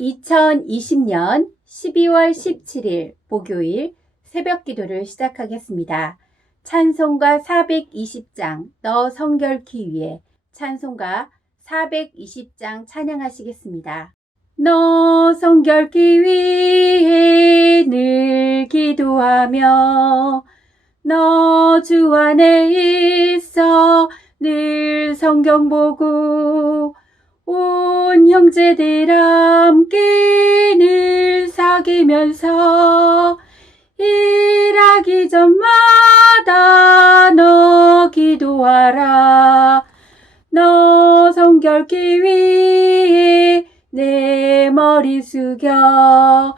2020년 12월 17일 목요일 새벽 기도를 시작하겠습니다. 찬송가 420장 너 성결케 위해 찬송가 420장 찬양하시겠습니다. 너 성결케 위해 늘 기도하며 너 주 안에 있어 늘 성경 보고 온 형제들 함께 늘 사귀면서 일하기 전마다 너 기도하라. 너 성결케 위해 내 머리 숙여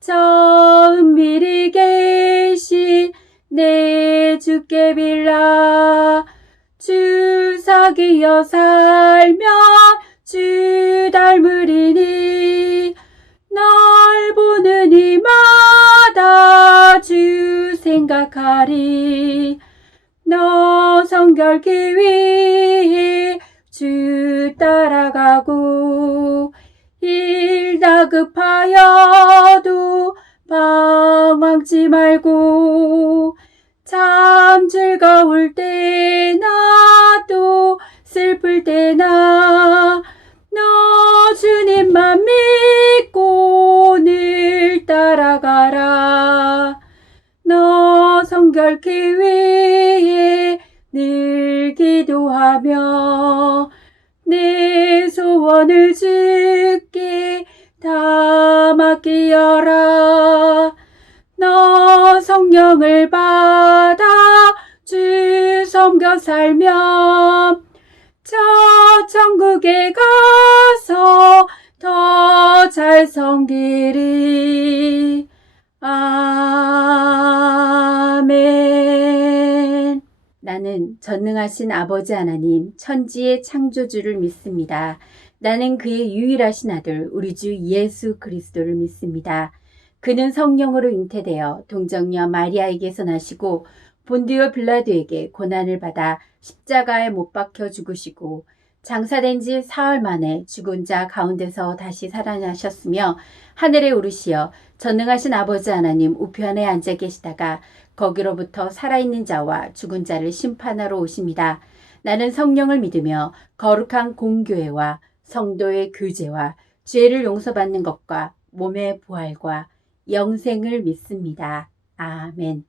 저 은밀히 계신 내 주께 빌라. 주 사귀어 살면 주 닮으리니 널 보는 이마다 주 생각하리. 너 성결케 위해 주 따라가고 일 다급하여도 방황치 말고 참 즐거울 때나 또 슬플 때나 너 주님만 믿고 늘 따라가라. 너 성결케 위해 늘 기도하며 내 소원을 주께 다 맡기어라. 너 성령을 받아 주 섬겨 살면 저 천국에 가서 더 잘 섬기리. 아멘. 나는 전능하신 아버지 하나님 천지의 창조주를 믿습니다. 나는 그의 유일하신 아들 우리 주 예수 그리스도를 믿습니다. 그는 성령으로 잉태되어 동정녀 마리아에게서 나시고 본디오 빌라도에게 고난을 받아 십자가에 못 박혀 죽으시고 장사된 지 사흘 만에 죽은 자 가운데서 다시 살아나셨으며 하늘에 오르시어 전능하신 아버지 하나님 우편에 앉아 계시다가 거기로부터 살아있는 자와 죽은 자를 심판하러 오십니다. 나는 성령을 믿으며 거룩한 공교회와 성도의 교제와 죄를 용서받는 것과 몸의 부활과 영생을 믿습니다. 아멘.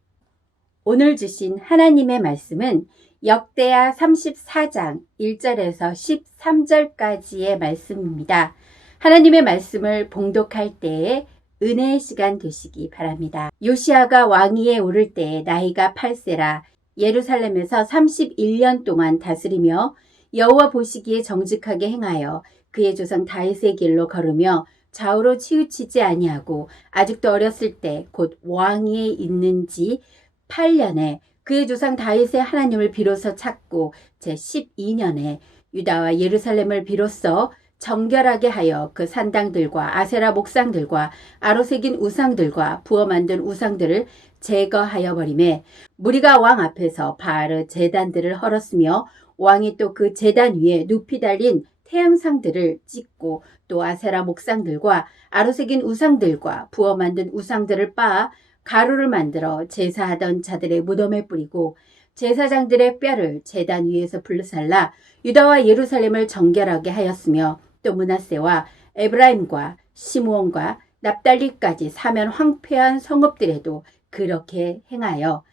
오늘 주신 하나님의 말씀은 역대하 34장 1절에서 13절까지의 말씀입니다. 하나님의 말씀을 봉독할 때에 은혜의 시간 되시기 바랍니다. 요시아가 왕위에 오를 때에 나이가 8세라 예루살렘에서 31년 동안 다스리며 여호와 보시기에 정직하게 행하여 그의 조상 다윗의 길로 걸으며 좌우로 치우치지 아니하고 아직도 어렸을 때 곧 왕위에 있는 지 8년에 그의 조상 다윗의 하나님을 비로소 찾고 제12년에 유다와 예루살렘을 비로소 정결하게 하여 그 산당들과 아세라 목상들과 아로새긴 우상들과 부어 만든 우상들을 제거하여 버리매 무리가 왕 앞에서 바알 제단들을 헐었으며 왕이 또 그 제단 위에 높이 달린 태양상들을 찍고 또 아세라 목상들과 아로새긴 우상들과 부어 만든 우상들을 빻아 가루를 만들어 제사하던 자들의 무덤에 뿌리고 제사장들의 뼈를 제단 위에서 불살라 유다와 예루살렘을 정결하게 하였으며 또 므낫세와 에브라임과 시므온과 납달리까지 사면 황폐한 성읍들에도 그렇게 행하여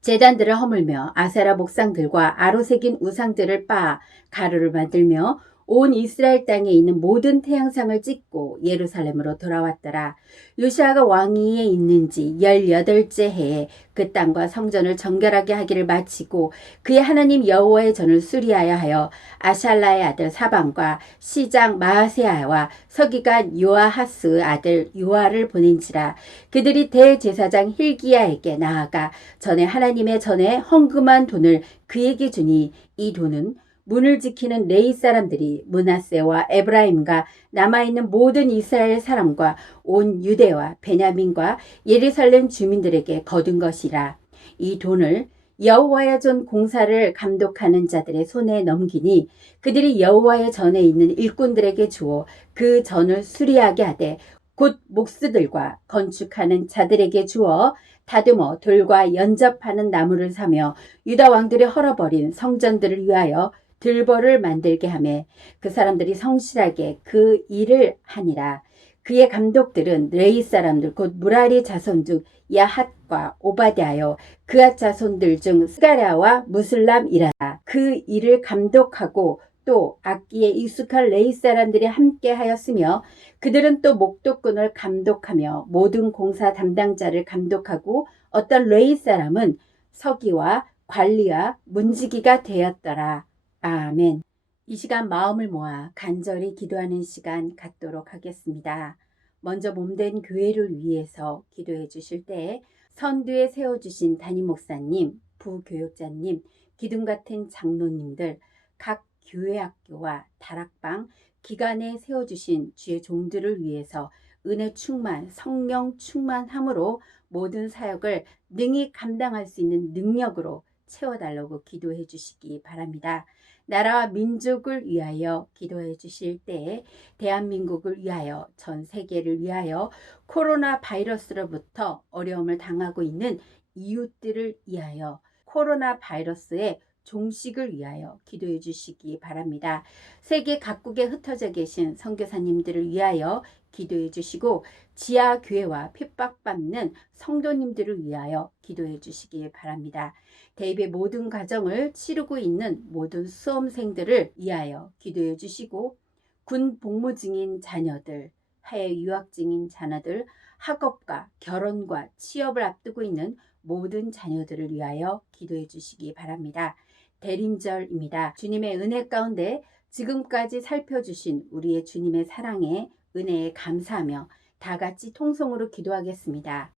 제단들을 허물며 아세라 목상들과 아로새긴 우상들을 빻아 가루를 만들며 온 이스라엘 땅에 있는 모든 태양상을 찍고 예루살렘으로 돌아왔더라. 요시아가 왕위에 있는 지 18째 해에 그 땅과 성전을 정결하게 하기를 마치고 그의 하나님 여호와의 전을 수리하여 하여 아샬라의 아들 사방과 시장 마아세아와 서기관 요아하스 아들 요아를 보낸지라. 그들이 대제사장 힐기야에게 나아가 전에 하나님의 전에 헌금한 돈을 그에게 주니 이 돈은 문을 지키는 레위 사람들이 므낫세와 에브라임과 남아있는 모든 이스라엘 사람과 온 유대와 베냐민과 예루살렘 주민들에게 거둔 것이라. 이 돈을 여호와의 전 공사를 감독하는 자들의 손에 넘기니 그들이 여호와의 전에 있는 일꾼들에게 주어 그 전을 수리하게 하되 곧 목수들과 건축하는 자들에게 주어 다듬어 돌과 연접하는 나무를 사며 유다 왕들이 헐어버린 성전들을 위하여 들보를 만들게 하며 그 사람들이 성실하게 그 일을 하니라. 그의 감독들은 레위 사람들 곧 무라리 자손 중 야핫과 오바댜여 그앗 자손들 중 스가랴와 무슬람이라. 그 일을 감독하고 또 악기에 익숙한 레위 사람들이 함께 하였으며 그들은 또 목도꾼을 감독하며 모든 공사 담당자를 감독하고 어떤 레위 사람은 서기와 관리와 문지기가 되었더라. 아멘. 이 시간 마음을 모아 간절히 기도하는 시간 갖도록 하겠습니다. 먼저 몸된 교회를 위해서 기도해 주실 때 선두에 세워주신 담임 목사님, 부교육자님, 기둥 같은 장로님들, 각 교회 학교와 다락방, 기관에 세워주신 주의 종들을 위해서 은혜 충만, 성령 충만함으로 모든 사역을 능히 감당할 수 있는 능력으로 채워달라고 기도해 주시기 바랍니다. 나라와 민족을 위하여 기도해 주실 때 대한민국을 위하여 전 세계를 위하여 코로나 바이러스로부터 어려움을 당하고 있는 이웃들을 위하여 코로나 바이러스의 종식을 위하여 기도해 주시기 바랍니다. 세계 각국에 흩어져 계신 선교사님들을 위하여 기도해 주시고 지하교회와 핍박받는 성도님들을 위하여 기도해 주시기 바랍니다. 대입의 모든 과정을 치르고 있는 모든 수험생들을 위하여 기도해 주시고 군 복무 중인 자녀들, 해외 유학 중인 자녀들, 학업과 결혼과 취업을 앞두고 있는 모든 자녀들을 위하여 기도해 주시기 바랍니다. 대림절입니다. 주님의 은혜 가운데 지금까지 살펴주신 우리의 주님의 사랑에 은혜에 감사하며 다 같이 통성으로 기도하겠습니다.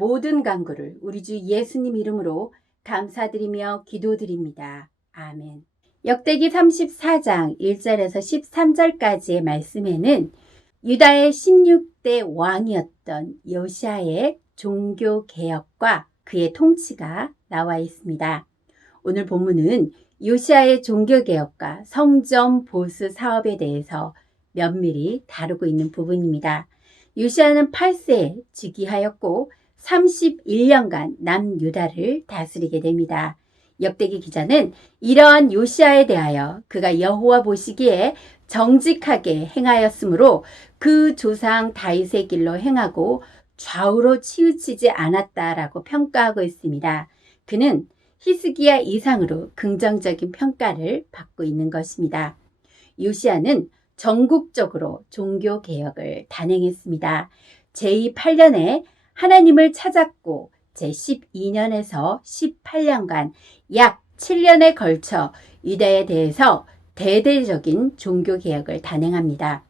모든 간구를 우리 주 예수님 이름으로 감사드리며 기도드립니다. 아멘. 역대기 34장 1절에서 13절까지의 말씀에는 유다의 16대 왕이었던 요시야의 종교개혁과 그의 통치가 나와 있습니다. 오늘 본문은 요시야의 종교개혁과 성전 보수 사업에 대해서 면밀히 다루고 있는 부분입니다. 요시야는 8세에 즉위하였고 31년간 남유다를 다스리게 됩니다. 역대기 기자는 이러한 요시야에 대하여 그가 여호와 보시기에 정직하게 행하였으므로 그 조상 다윗의 길로 행하고 좌우로 치우치지 않았다라고 평가하고 있습니다. 그는 히스기야 이상으로 긍정적인 평가를 받고 있는 것입니다. 요시야는 전국적으로 종교개혁을 단행했습니다. 제8년에 하나님을 찾았고 제12년에서 18년간 약 7년에 걸쳐 유다에 대해서 대대적인 종교개혁을 단행합니다.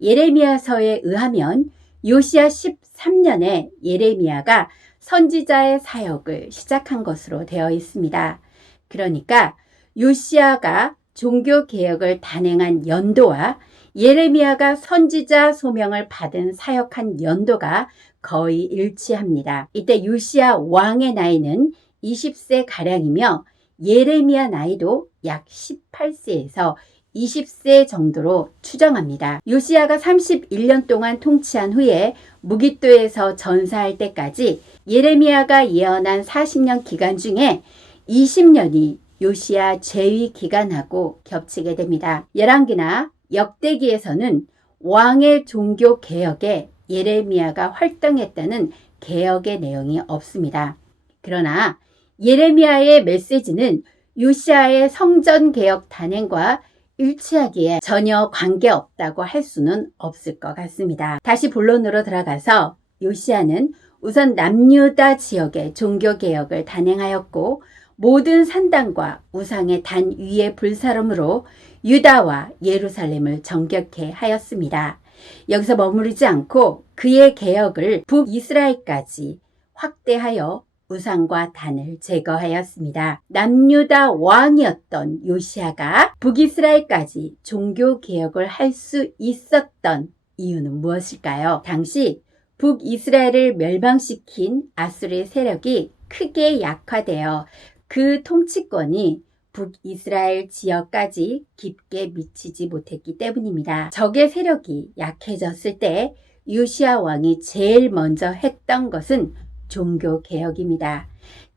예레미야서에 의하면 요시야 13년에 예레미야가 선지자의 사역을 시작한 것으로 되어 있습니다. 그러니까 요시야가 종교개혁을 단행한 연도와 예레미야가 선지자 소명을 받은 사역한 연도가 거의 일치합니다. 이때 요시야 왕의 나이는 20세가량이며 예레미야 나이도 약 18세에서 20세 정도로 추정합니다. 요시야가 31년 동안 통치한 후에 무깃도에서 전사할 때까지 예레미야가 예언한 40년 기간 중에 20년이 요시야 재위 기간하고 겹치게 됩니다. 열왕기나 역대기에서는 왕의 종교 개혁에 예레미야가 활동했다는 개혁의 내용이 없습니다. 그러나 예레미야의 메시지는 요시야의 성전 개혁 단행과 일치하기에 전혀 관계없다고 할 수는 없을 것 같습니다. 다시 본론으로 들어가서 요시야는 우선 남유다 지역의 종교개혁을 단행하였고 모든 산당과 우상의 단 위의 불사름으로 유다와 예루살렘을 정결케 하였습니다. 여기서 머무르지 않고 그의 개혁을 북이스라엘까지 확대하여 우상과 단을 제거하였습니다. 남유다 왕이었던 요시야가 북이스라엘까지 종교개혁을 할 수 있었던 이유는 무엇일까요? 당시 북이스라엘을 멸망시킨 아수르의 세력이 크게 약화되어 그 통치권이 북이스라엘 지역까지 깊게 미치지 못했기 때문입니다. 적의 세력이 약해졌을 때 요시야 왕이 제일 먼저 했던 것은 종교개혁입니다.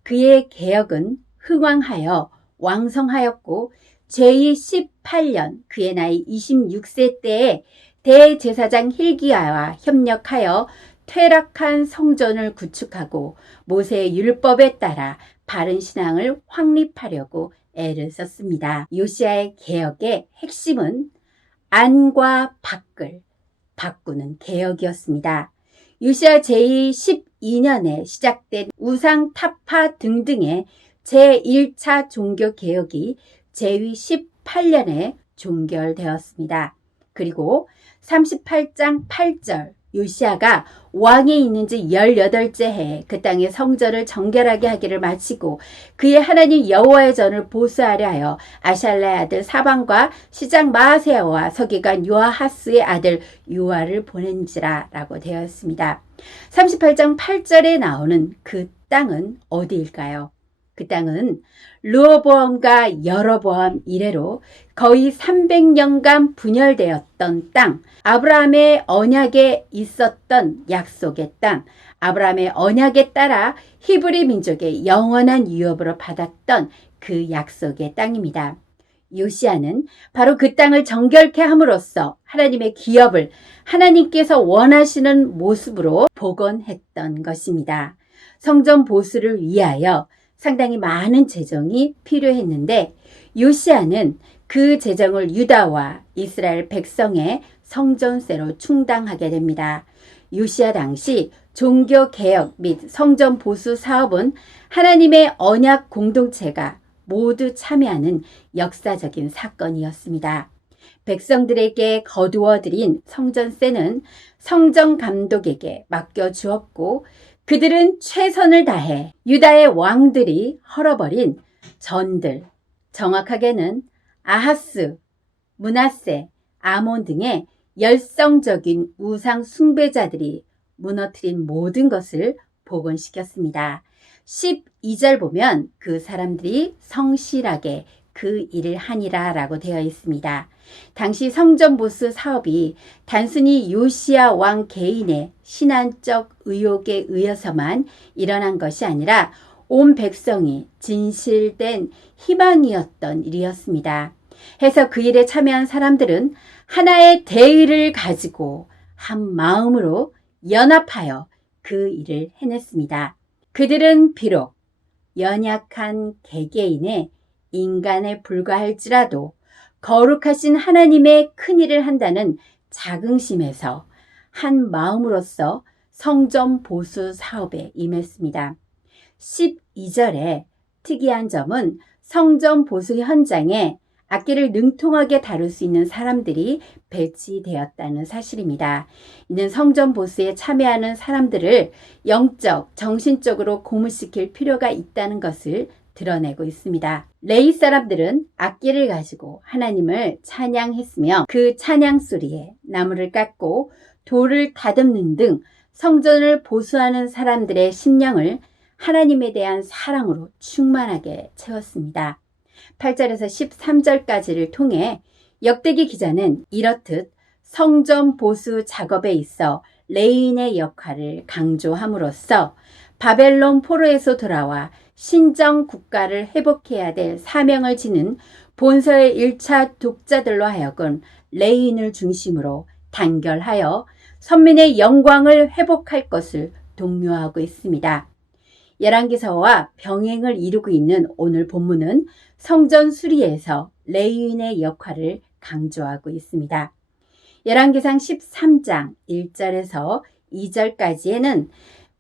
그의 개혁은 흥왕하여 왕성하였고 제18년 그의 나이 26세 때에 대제사장 hil기야와 협력하여 퇴락한 성전을 구축하고 모세의 율법에 따라 바른 신앙을 확립하려고 애를 썼습니다. 요시야의 개혁의 핵심은 안과 밖을 바꾸는 개혁이었습니다. 요시야 제12년에 시작된 우상 타파 등등의 제1차 종교개혁이 제위 18년에 종결되었습니다. 그리고 38장 8절 요시야가 왕에 있는 지 18째 해에 그 땅의 성전을 정결하게 하기를 마치고 그의 하나님 여호와의 전을 보수하려 하여 아샬라의 아들 사방과 시장 마아세야와 서기관 요아하스의 아들 요아를 보낸지라 라고 되어 있습니다. 38장 8절에 나오는 그 땅은 어디일까요? 그 땅은 르호보암과 여로보암 이래로 거의 300년간 분열되었던 땅, 아브라함의 언약에 있었던 약속의 땅, 아브라함의 언약에 따라 히브리 민족의 영원한 유업으로 받았던 그 약속의 땅입니다. 요시야는 바로 그 땅을 정결케 함으로써 하나님의 기업을 하나님께서 원하시는 모습으로 복원했던 것입니다. 성전 보수를 위하여 상당히 많은 재정이 필요했는데 요시야는 그 재정을 유다와 이스라엘 백성의 성전세로 충당하게 됩니다. 요시야 당시 종교개혁 및 성전 보수 사업은 하나님의 언약 공동체가 모두 참여하는 역사적인 사건이었습니다. 백성들에게 거두어들인 성전세는 성전 감독에게 맡겨주었고 그들은 최선을 다해 유다의 왕들이 헐어버린 전들, 정확하게는 아하스, 므낫세, 아몬 등의 열성적인 우상 숭배자들이 무너뜨린 모든 것을 복원시켰습니다. 12절 보면 그 사람들이 성실하게 그 일을 하니라 라고 되어 있습니다. 당시 성전 보수 사업이 단순히 요시야 왕 개인의 신앙적 의혹에 의해서만 일어난 것이 아니라 온 백성이 진실된 희망이었던 일이었습니다. 해서 그 일에 참여한 사람들은 하나의 대의를 가지고 한 마음으로 연합하여 그 일을 해냈습니다. 그들은 비록 연약한 개개인의 인간에 불과할지라도 거룩하신 하나님의 큰일을 한다는 자긍심에서 한 마음으로서 성전 보수 사업에 임했습니다. 12절에 특이한 점은 성전 보수 현장에 악기를 능통하게 다룰 수 있는 사람들이 배치되었다는 사실입니다. 이는 성전 보수에 참여하는 사람들을 영적, 정신적으로 고무시킬 필요가 있다는 것을 드러내고 있습니다. 레위 사람들은 악기를 가지고 하나님을 찬양했으며 그 찬양 소리에 나무를 깎고 돌을 다듬는 등 성전을 보수하는 사람들의 심령을 하나님에 대한 사랑으로 충만하게 채웠습니다. 8절에서 13절까지를 통해 역대기 기자는 이렇듯 성전 보수 작업에 있어 레위인의 역할을 강조함으로써 바벨론 포로에서 돌아와 신정 국가를 회복해야 될 사명을 지는 본서의 1차 독자들로 하여금 레위인을 중심으로 단결하여 선민의 영광을 회복할 것을 독려하고 있습니다. 열왕기서와 병행을 이루고 있는 오늘 본문은 성전 수리에서 레위인의 역할을 강조하고 있습니다. 열왕기상 13장 1절에서 2절까지에는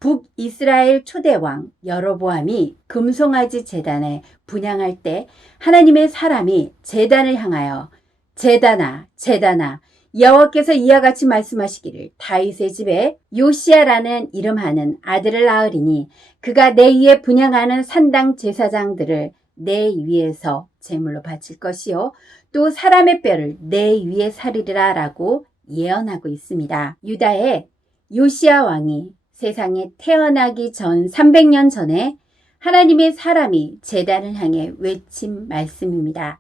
북이스라엘 초대왕 여로보암이 금송아지 제단에 분향할 때 하나님의 사람이 제단을 향하여 제단아 제단아 여호와께서 이와 같이 말씀하시기를 다윗의 집에 요시야라는 이름하는 아들을 낳으리니 그가 내 위에 분향하는 산당 제사장들을 내 위에서 제물로 바칠 것이요 또 사람의 뼈를 내 위에 사리리라 라고 예언하고 있습니다. 유다의 요시야 왕이 세상에 태어나기 전 300년 전에 하나님의 사람이 제단을 향해 외친 말씀입니다.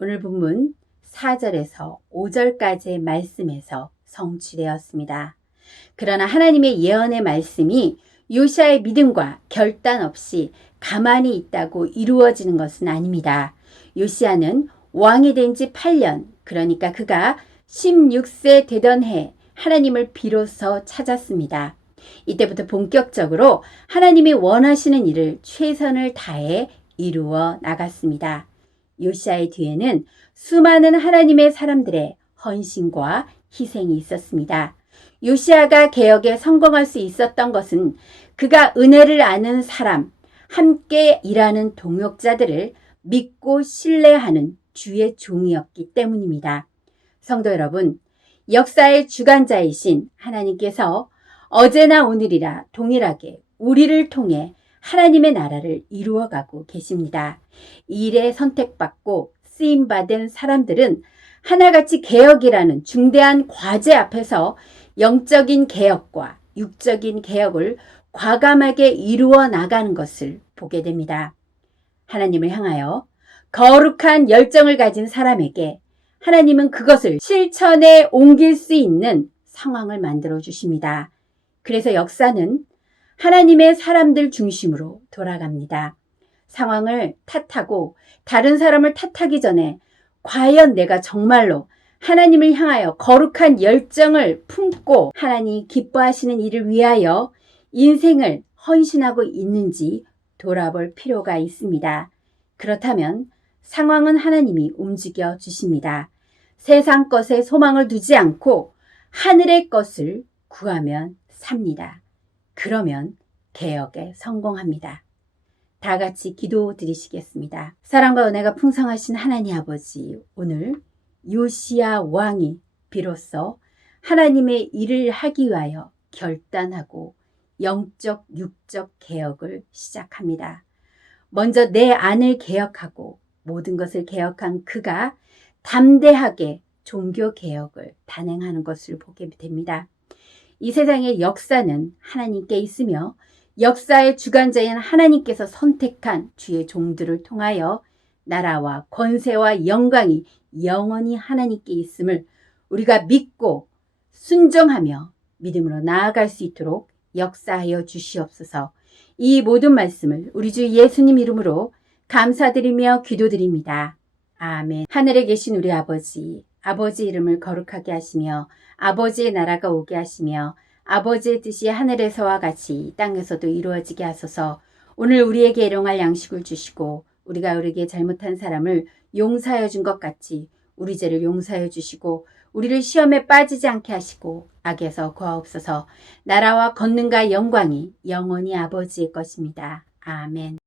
오늘 본문 4절에서 5절까지의 말씀에서 성취되었습니다. 그러나 하나님의 예언의 말씀이 요시야의 믿음과 결단 없이 가만히 있다고 이루어지는 것은 아닙니다. 요시야는 왕이 된 지 8년, 그러니까 그가 16세 되던 해 하나님을 비로소 찾았습니다. 이때부터 본격적으로 하나님이 원하시는 일을 최선을 다해 이루어 나갔습니다. 요시야의 뒤에는 수많은 하나님의 사람들의 헌신과 희생이 있었습니다. 요시야가 개혁에 성공할 수 있었던 것은 그가 은혜를 아는 사람, 함께 일하는 동역자들을 믿고 신뢰하는 주의 종이었기 때문입니다. 성도 여러분, 역사의 주관자이신 하나님께서 어제나 오늘이라 동일하게 우리를 통해 하나님의 나라를 이루어가고 계십니다. 이 일에 선택받고 쓰임받은 사람들은 하나같이 개혁이라는 중대한 과제 앞에서 영적인 개혁과 육적인 개혁을 과감하게 이루어 나가는 것을 보게 됩니다. 하나님을 향하여 거룩한 열정을 가진 사람에게 하나님은 그것을 실천에 옮길 수 있는 상황을 만들어 주십니다. 그래서 역사는 하나님의 사람들 중심으로 돌아갑니다. 상황을 탓하고 다른 사람을 탓하기 전에 과연 내가 정말로 하나님을 향하여 거룩한 열정을 품고 하나님 기뻐하시는 일을 위하여 인생을 헌신하고 있는지 돌아볼 필요가 있습니다. 그렇다면 상황은 하나님이 움직여 주십니다. 세상 것에 소망을 두지 않고 하늘의 것을 구하면 삽니다. 그러면 개혁에 성공합니다. 다 같이 기도 드리시겠습니다. 사랑과 은혜가 풍성하신 하나님 아버지, 오늘 요시야 왕이 비로소 하나님의 일을 하기 위하여 결단하고 영적, 육적 개혁을 시작합니다. 먼저 내 안을 개혁하고 모든 것을 개혁한 그가 담대하게 종교 개혁을 단행하는 것을 보게 됩니다. 이 세상의 역사는 하나님께 있으며 역사의 주관자인 하나님께서 선택한 주의 종들을 통하여 나라와 권세와 영광이 영원히 하나님께 있음을 우리가 믿고 순종하며 믿음으로 나아갈 수 있도록 역사하여 주시옵소서. 이 모든 말씀을 우리 주 예수님 이름으로 감사드리며 기도드립니다. 아멘. 하늘에 계신 우리 아버지, 아버지 이름을 거룩하게 하시며 아버지의 나라가 오게 하시며 아버지의 뜻이 하늘에서와 같이 땅에서도 이루어지게 하소서. 오늘 우리에게 일용할 양식을 주시고 우리가 우리에게 잘못한 사람을 용서하여 준 것 같이 우리 죄를 용서하여 주시고 우리를 시험에 빠지지 않게 하시고 악에서 구하옵소서. 나라와 권능과 영광이 영원히 아버지의 것입니다. 아멘.